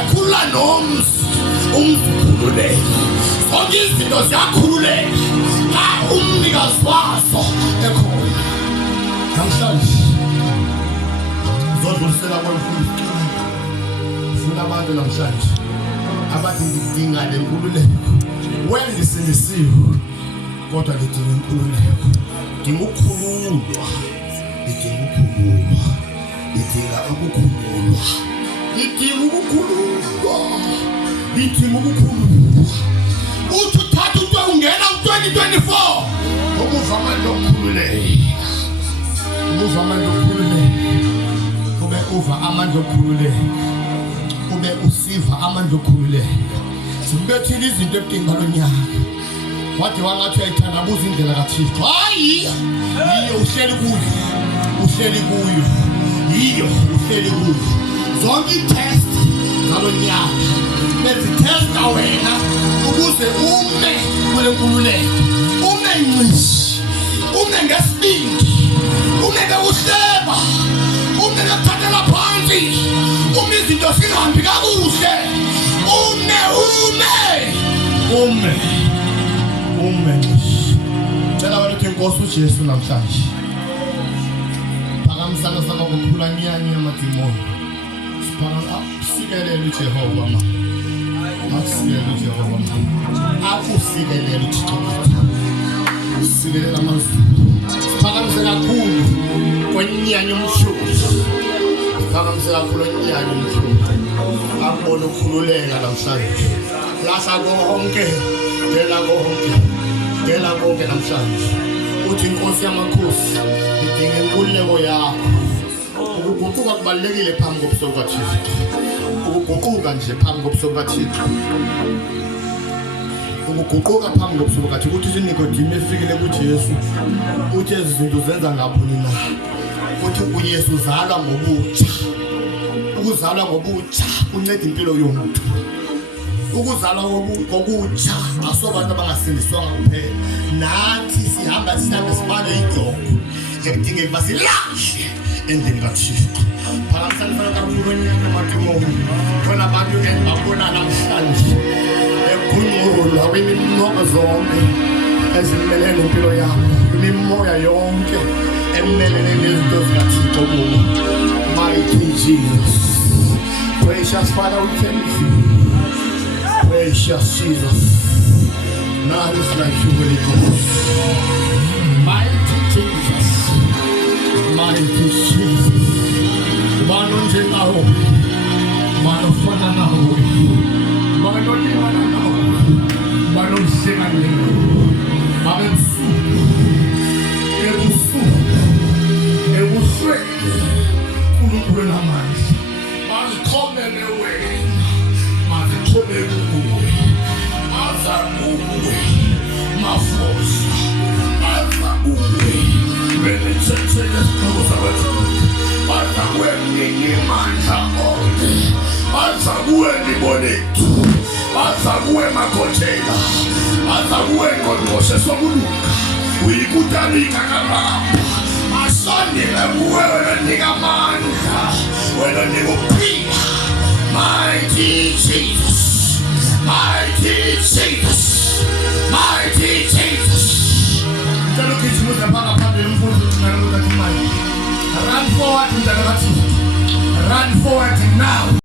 ekhulula nomzi umkhululeke zonke izinto ziyakhululeka xa umnikazi wazo ekhona namhlanje zodlulisela kwemfundo funa abantu namhlanje abathi ngidinga le nkululeko wendisindisiwe kodwa ngidinga inkululeko ngidinga ukukhululwa ngidinga ukukhululwa ngidinga ukukhululwa ngidinga ukukhululwa ngidinga ukukhululwa uthi uthatha into ungena ku-2024 umuva amandla okukhululeka umuva amandla okukhululeka ube uva amandla okukhululeka ube usiva amandla okukhululeka simbethile izinto ebudinga lo nyaka wathi wangathi uyayithandabuza indlela kaThixo hayi yiyo uhleli kuyo yiyo uhleli kuyo zonke i-test ngalo nyaka bezithesta wena ukuze ume kule nkululeko ume nqishi ume ngesibindi ume bekuhleba ume bekuthathela phansi ume izinto zingahambi kakuhle ume cela wena uthi Nkosi uJesu namhlanje phakamisana sama kukhula nyanya amadimoni sikelele uJehova akusikelele uThixo sikelela amazulu phakamise kakhulu kwenyanya umhluzi phakamise kakhulu kwenyanya umhluzi akubona ukukhululeka namhlanje lasa konke dela konke namhlanje uthi Inkosi yamakhosi idinga inkululeko yakho ukuguquka kubalekile phambi kobuso bukaThixo ukuguquka nje phambi kobuso bukaThixo ukuguquka phambi kobuso bukaThixo uthi iNikodimi efikile kuJesu uthi ezi zinto zenza ngaphi na uthi uYesu uzalwa ngobutsha ukuzalwa ngobutsha kunceda impilo yomuntu ukuzalwa ngobutsha asobantu abangasindiswanga kuphela nathi sihamba sibane ijogo ekudingeka ukuba silahle endlini kaThixo phakamisana fana kakhulu kwenyanga amadimoni khona abantu endibabona namhlanje ekhunqulwa kwimimoya zonke ezimelene nempilo yabo imimoya yonke emelene nezinto zikaThixo kubo mighty Jesus precious Father we thank you precious Jesus none is like you Holy Ghost mighty Jesus mighty Jesus mano njengawo mano fana nawe mano lingana nawe mano msengane mano ebuswe kulunkulu namandla mazikhomele wena mazikhomele kuwe mazakuwe mafosa mazakuwe benitshentshe nesiqhoko sakwethu mazakuwe mninimandla onke mazakuwe libonethu mazakuwe makhotela mazakuwe ngqongqoshe sokulunga uyikutalika kalapha asondele kuwe wena nika amandla wena nika ukuphila